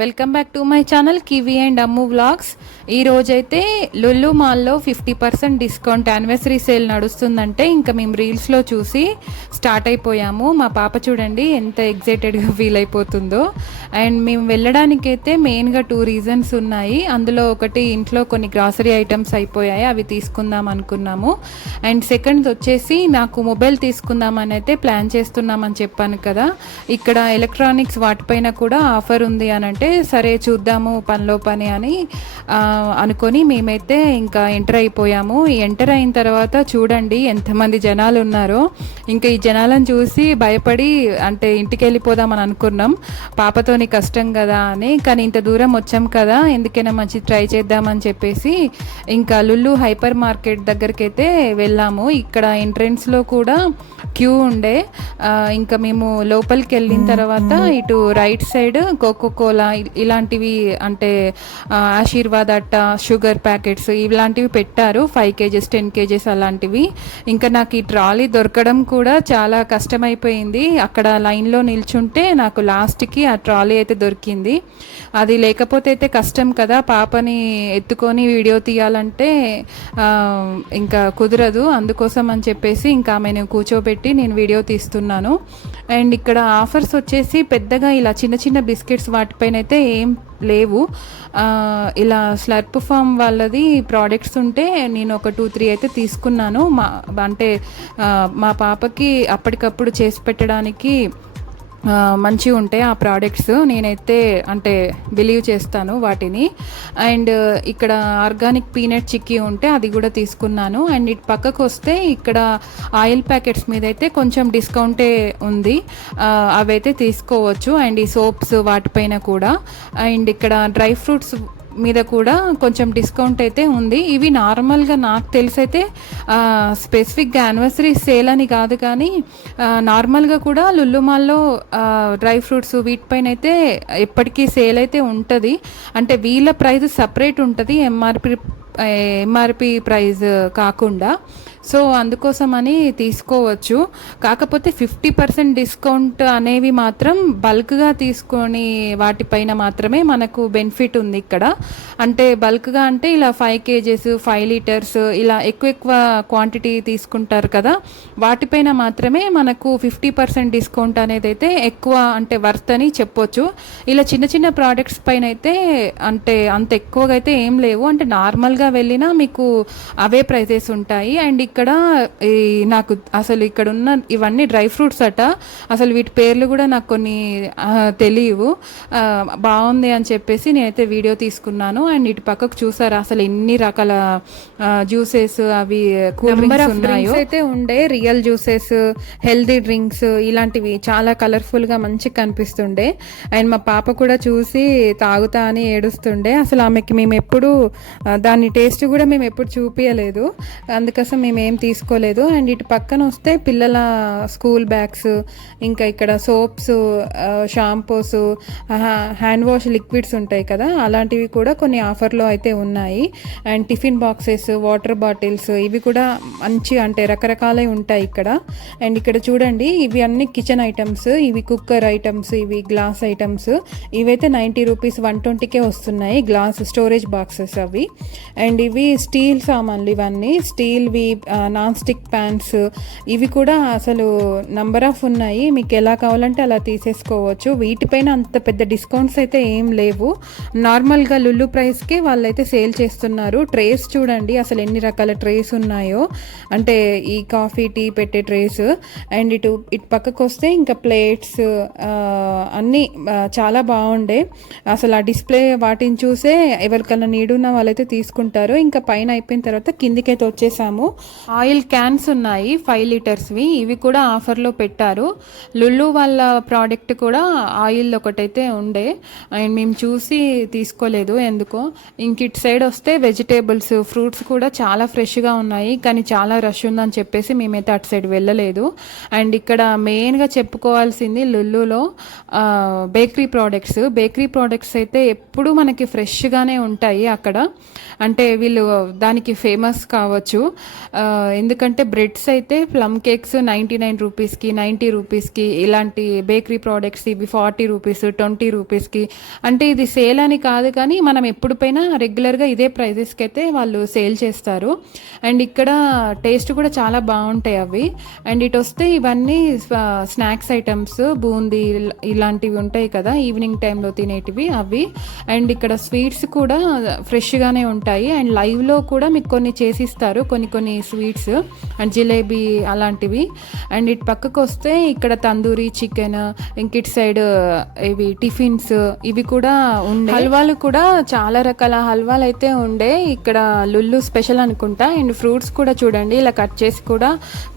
Welcome back to my channel kiwi and Ammu vlogs. ఈ రోజైతే Lulu మాల్లో 50% discount anniversary sale నడుస్తుందంటే ఇంకా మేము రీల్స్లో చూసి స్టార్ట్ అయిపోయాము. మా పాప చూడండి ఎంత ఎగ్జైటెడ్గా ఫీల్ అయిపోతుందో. అండ్ మేము వెళ్ళడానికైతే మెయిన్గా 2 రీజన్స్ ఉన్నాయి. అందులో ఒకటి, ఇంట్లో కొన్ని గ్రాసరీ ఐటమ్స్ అయిపోయాయి, అవి తీసుకుందాం అనుకున్నాము. అండ్ సెకండ్ వచ్చేసి నాకు మొబైల్ తీసుకుందామని అయితే ప్లాన్ చేస్తున్నామని చెప్పాను కదా. ఇక్కడ ఎలక్ట్రానిక్స్ వాటిపైన కూడా ఆఫర్ ఉంది అని అంటే సరే చూద్దాము పనిలో పని అని అనుకొని మేమైతే ఇంకా ఎంటర్ అయిపోయాము. ఎంటర్ అయిన తర్వాత చూడండి ఎంతమంది జనాలు ఉన్నారో. ఇంకా ఈ జనాలను చూసి భయపడి అంటే ఇంటికి వెళ్ళిపోదామని అనుకున్నాం, పాపతోని కష్టం కదా అని. కానీ ఇంత దూరం వచ్చాం కదా, ఎందుకైనా మంచి ట్రై చేద్దామని చెప్పేసి ఇంకా లుల్లు హైపర్ మార్కెట్ దగ్గరికి అయితే వెళ్ళాము. ఇక్కడ ఎంట్రెన్స్లో కూడా క్యూ ఉండే. ఇంకా మేము లోపలికి వెళ్ళిన తర్వాత ఇటు రైట్ సైడ్ కోకోకోలా ఇలాంటివి అంటే ఆశీర్వాద్ అట్ట, షుగర్ ప్యాకెట్స్ ఇలాంటివి పెట్టారు. 5 kgs 10 kgs అలాంటివి. ఇంకా నాకు ఈ ట్రాలీ దొరకడం కూడా చాలా కష్టమైపోయింది. అక్కడ లైన్లో నిల్చుంటే నాకు లాస్ట్కి ఆ ట్రాలీ అయితే దొరికింది. అది లేకపోతే అయితే కష్టం కదా, పాపని ఎత్తుకొని వీడియో తీయాలంటే ఇంకా కుదరదు. అందుకోసం అని చెప్పేసి ఇంకా ఆమెను కూర్చోబెట్టి నేను వీడియో తీస్తున్నాను. అండ్ ఇక్కడ ఆఫర్స్ వచ్చేసి పెద్దగా ఇలా చిన్న చిన్న బిస్కెట్స్ వాటిపైన అయితే ఏం లేవు. ఇలా స్లర్ప్ ఫామ్ వాళ్ళది ప్రోడక్ట్స్ ఉంటే నేను ఒక 2-3 అయితే తీసుకున్నాను. మా పాపకి అప్పటికప్పుడు చేసి పెట్టడానికి మంచిగా ఉంటాయి ఆ ప్రోడక్ట్స్. నేనైతే అంటే బిలీవ్ చేస్తాను వాటిని. అండ్ ఇక్కడ ఆర్గానిక్ పీనట్ చిక్కీ ఉంటే అది కూడా తీసుకున్నాను. అండ్ ఇటు పక్కకు వస్తే ఇక్కడ ఆయిల్ ప్యాకెట్స్ మీద అయితే కొంచెం డిస్కౌంటే ఉంది, అవైతే తీసుకోవచ్చు. అండ్ ఈ సోప్స్ వాటిపైన కూడా. అండ్ ఇక్కడ డ్రై ఫ్రూట్స్ మీద కూడా కొంచెం డిస్కౌంట్ అయితే ఉంది. ఇవి నార్మల్గా నాకు తెలిసైతే స్పెసిఫిక్గా యానివర్సరీ సేల్ అని కాదు, కానీ నార్మల్గా కూడా లుల్లు మాల్లో డ్రై ఫ్రూట్స్ వీటిపైన అయితే ఎప్పటికీ సేల్ అయితే ఉంటుంది. అంటే వీళ్ళ ప్రైస్ సపరేట్ ఉంటుంది, ఎంఆర్పి ప్రైస్ కాకుండా. సో అందుకోసమని తీసుకోవచ్చు. కాకపోతే 50% డిస్కౌంట్ అనేవి మాత్రం బల్క్గా తీసుకొని వాటిపైన మాత్రమే మనకు బెనిఫిట్ ఉంది ఇక్కడ. అంటే బల్క్గా అంటే ఇలా 5 kgs 5 లీటర్స్ ఇలా ఎక్కువ క్వాంటిటీ తీసుకుంటారు కదా, వాటిపైన మాత్రమే మనకు 50% డిస్కౌంట్ అనేది అయితే ఎక్కువ అంటే వర్త్ అని చెప్పొచ్చు. ఇలా చిన్న చిన్న ప్రోడక్ట్స్ పైన అయితే అంటే అంత ఎక్కువగా అయితే ఏం లేవు. అంటే నార్మల్గా వెళ్ళినా మీకు అవే ప్రైజెస్ ఉంటాయి. అండ్ ఇక్కడ నాకు అసలు ఇక్కడ ఉన్న ఇవన్నీ డ్రై ఫ్రూట్స్ అట, అసలు వీటి పేర్లు కూడా నాకు కొన్ని తెలియవు. బాగుంది అని చెప్పేసి నేనైతే వీడియో తీసుకున్నాను. అండ్ ఇటు పక్కకు చూసారా అసలు ఎన్ని రకాల జ్యూసెస్ అవి కూల్ డ్రింక్స్ ఉన్నాయో అయితే ఉండే. రియల్ జ్యూసెస్, హెల్దీ డ్రింక్స్ ఇలాంటివి చాలా కలర్ఫుల్గా మంచిగా కనిపిస్తుండే. అండ్ మా పాప కూడా చూసి తాగుతా అని ఏడుస్తుండే. అసలు ఆమెకి మేము ఎప్పుడు దాని టేస్ట్ కూడా మేము ఎప్పుడు చూపించలేదు, అందుకోసం మేము ఏం తీసుకోలేదు. అండ్ ఇటు పక్కన వస్తే పిల్లల స్కూల్ బ్యాగ్స్, ఇంకా ఇక్కడ soaps, shampoos, hand wash liquids ఉంటాయి కదా, అలాంటివి కూడా కొన్ని ఆఫర్లో అయితే ఉన్నాయి. And tiffin boxes, water bottles ఇవి కూడా మంచి అంటే రకరకాలై ఉంటాయి ఇక్కడ. అండ్ ఇక్కడ చూడండి ఇవి అన్ని కిచెన్ ఐటమ్స్, ఇవి కుక్కర్ ఐటమ్స్, ఇవి గ్లాస్ ఐటమ్స్. ఇవైతే 90 రూపీస్ 120కే వస్తున్నాయి, గ్లాస్ స్టోరేజ్ బాక్సెస్ అవి. అండ్ ఇవి స్టీల్ సామాన్లు, ఇవన్నీ స్టీల్వి నాన్ స్టిక్ ప్యాన్స్, ఇవి కూడా అసలు నంబర్ ఆఫ్ ఉన్నాయి, మీకు ఎలా కావాలంటే అలా తీసేసుకోవచ్చు. వీటిపైన అంత పెద్ద డిస్కౌంట్స్ అయితే ఏం లేవు, నార్మల్గా లుల్లు ప్రైస్కే వాళ్ళైతే సేల్ చేస్తున్నారు. ట్రేస్ చూడండి అసలు ఎన్ని రకాల ట్రేస్ ఉన్నాయో, అంటే ఈ కాఫీ టీ పెట్టే ట్రేస్. అండ్ ఇటు పక్కకు వస్తే ఇంకా ప్లేట్స్ అన్నీ చాలా బాగుండే. అసలు ఆ డిస్ప్లే వాటిని చూసే ఎవరికైనా నీడున్న వాళ్ళైతే తీసుకుంటారు. ఇంకా పైన అయిపోయిన తర్వాత కిందికైతే వచ్చేసాము. ఆయిల్ క్యాన్స్ ఉన్నాయి 5 లీటర్స్వి, ఇవి కూడా ఆఫర్లో పెట్టారు. లుల్లు వాళ్ళ ప్రోడక్ట్ కూడా ఆయిల్ ఒకటైతే ఉండే. అండ్ మేము చూసి తీసుకోలేదు ఎందుకో. ఇంక ఇటు సైడ్ వస్తే వెజిటేబుల్స్, ఫ్రూట్స్ కూడా చాలా ఫ్రెష్గా ఉన్నాయి, కానీ చాలా రష్ ఉందని చెప్పేసి మేమైతే అటు సైడ్ వెళ్ళలేదు. అండ్ ఇక్కడ మెయిన్గా చెప్పుకోవాల్సింది లుల్లులో బేకరీ ప్రోడక్ట్స్ అయితే ఎప్పుడు మనకి ఫ్రెష్గానే ఉంటాయి అక్కడ. అంటే వీళ్ళు దానికి ఫేమస్ కావచ్చు. ఎందుకంటే బ్రెడ్స్ అయితే ప్లమ్ కేక్స్ 99 రూపీస్కి, 90 రూపీస్కి, ఇలాంటి బేకరీ ప్రోడక్ట్స్ ఇవి 40 రూపీస్, 20 రూపీస్కి. అంటే ఇది సేల్ అని కాదు, కానీ మనం ఎప్పుడు పోయినా రెగ్యులర్గా ఇదే ప్రైజెస్కి అయితే వాళ్ళు సేల్ చేస్తారు. అండ్ ఇక్కడ టేస్ట్ కూడా చాలా బాగుంటాయి అవి. అండ్ ఇటు వస్తే ఇవన్నీ స్నాక్స్ ఐటమ్స్, బూందీ ఇలాంటివి ఉంటాయి కదా ఈవినింగ్ టైంలో తినేటివి అవి. అండ్ ఇక్కడ స్వీట్స్ కూడా ఫ్రెష్గానే ఉంటాయి. అండ్ లైవ్లో కూడా మీకు కొన్ని చేసిస్తారు, కొన్ని స్వీట్స్ అండ్ జిలేబీ అలాంటివి. అండ్ ఇటు పక్కకు వస్తే ఇక్కడ తందూరి చికెన్, ఇంక ఇటు సైడ్ ఇవి టిఫిన్స్ ఇవి కూడా ఉండే. హల్వాలు కూడా చాలా రకాల హల్వాలు అయితే ఉండే ఇక్కడ, లుల్లు స్పెషల్ అనుకుంటా. అండ్ ఫ్రూట్స్ కూడా చూడండి ఇలా కట్ చేసి కూడా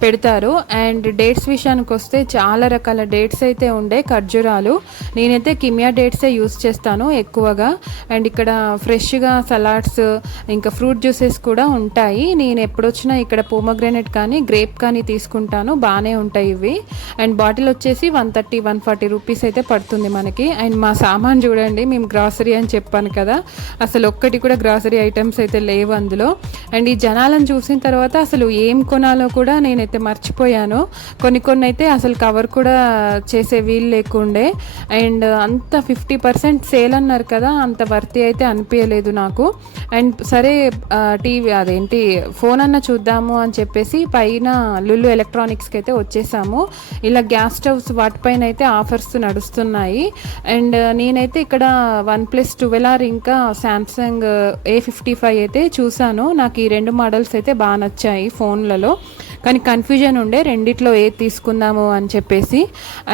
పెడతారు. అండ్ డేట్స్ విషయానికి వస్తే చాలా రకాల డేట్స్ అయితే ఉండే, ఖర్జూరాలు. నేనైతే కిమియా డేట్సే యూస్ చేస్తాను ఎక్కువగా. అండ్ ఇక్కడ ఫ్రెష్గా సలాడ్స్ ఇంకా ఫ్రూట్ జ్యూసెస్ కూడా ఉంటాయి. నేను ఎప్పుడొచ్చినా ఇక్కడ పోమోగ్రానైట్ కానీ గ్రేప్ కానీ తీసుకుంటాను, బాగానే ఉంటాయి ఇవి. అండ్ బాటిల్ వచ్చేసి 130-140 రూపీస్ అయితే పడుతుంది మనకి. అండ్ మా సామాన్ చూడండి, మేము గ్రాసరీ అని చెప్పాను కదా, అసలు ఒక్కటి కూడా గ్రాసరీ ఐటమ్స్ అయితే లేవు అందులో. అండ్ ఈ జనాలను చూసిన తర్వాత అసలు ఏం కొనాలో కూడా నేనైతే మర్చిపోయాను. కొన్ని అయితే అసలు కవర్ కూడా చేసే వీలు లేకుండే. అండ్ అంత 50% సేల్ అన్నారు కదా, అంత వర్తి అయితే అనిపించలేదు నాకు. అండ్ సరే టీవీ అదేంటి ఫోన్ అన్న చూద్దాము అని చెప్పేసి పైన లుల్లు ఎలక్ట్రానిక్స్కి అయితే వచ్చేసాము. ఇలా గ్యాస్ స్టవ్స్ వాటిపైన అయితే ఆఫర్స్ నడుస్తున్నాయి. అండ్ నేనైతే ఇక్కడ OnePlus 12R ఇంకా శాంసంగ్ A55 అయితే చూసాను. నాకు ఈ 2 మోడల్స్ అయితే బాగా నచ్చాయి ఫోన్లలో, కానీ కన్ఫ్యూజన్ ఉండే రెండిట్లో ఏది తీసుకుందాము అని చెప్పేసి.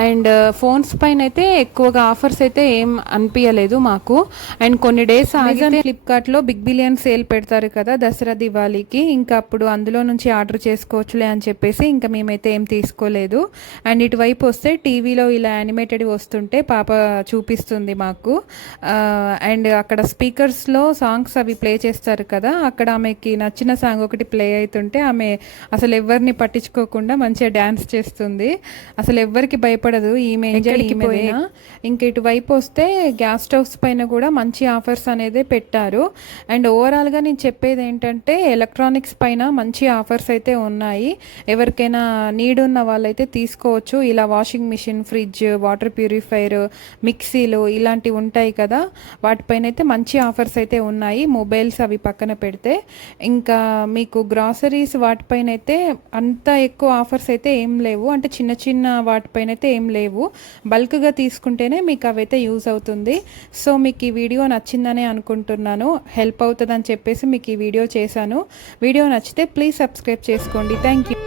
అండ్ ఫోన్స్ పైన అయితే ఎక్కువగా ఆఫర్స్ అయితే ఏం అనిపించలేదు మాకు. అండ్ కొన్ని డేస్ అమెజాన్ ఫ్లిప్కార్ట్లో బిగ్ బిలియన్ సేల్ పెడతారు కదా దసరా దివాళీకి, ఇంకా అప్పుడు అందులో నుంచి ఆర్డర్ చేసుకోవచ్చులే అని చెప్పేసి ఇంకా మేమైతే ఏం తీసుకోలేదు. అండ్ ఇటువైపు వస్తే టీవీలో ఇలా యానిమేటెడ్ వస్తుంటే పాప చూపిస్తుంది మాకు. అండ్ అక్కడ స్పీకర్స్లో సాంగ్స్ అవి ప్లే చేస్తారు కదా, అక్కడ ఆమెకి నచ్చిన సాంగ్ ఒకటి ప్లే అవుతుంటే ఆమె అసలు ఎవరిని పట్టించుకోకుండా మంచిగా డ్యాన్స్ చేస్తుంది, అసలు ఎవరికి భయపడదు ఈమె. ఎక్కడికి పోయినా. ఇంక ఇటువైపు వస్తే గ్యాస్ స్టవ్స్ పైన కూడా మంచి ఆఫర్స్ అనేది పెట్టారు. అండ్ ఓవరాల్గా నేను చెప్పేది ఏంటంటే ఎలక్ట్రానిక్స్ పైన మంచి ఆఫర్స్ అయితే ఉన్నాయి. ఎవరికైనా నీడ్ ఉన్న వాళ్ళైతే తీసుకోవచ్చు. ఇలా washing machine, fridge, water purifier, మిక్సీలు ఇలాంటివి ఉంటాయి కదా, వాటిపైన అయితే మంచి ఆఫర్స్ అయితే ఉన్నాయి. మొబైల్స్ అవి పక్కన పెడితే ఇంకా మీకు గ్రాసరీస్ వాటిపైన అయితే అంత ఎక్కువ ఆఫర్స్ అయితే ఏం లేవు. అంటే చిన్న వాటిపైన అయితే ఏం లేవు. బల్క్గా తీసుకుంటేనే మీకు అవైతే యూజ్ అవుతుంది. సో మీకు ఈ వీడియో నచ్చిందనే అనుకుంటున్నాను, హెల్ప్ అవుతుందని చెప్పేసి మీకు ఈ వీడియో చేశాను. వీడియో నచ్చితే ప్లీజ్ సబ్స్క్రైబ్ చేసుకోండి. Thank you.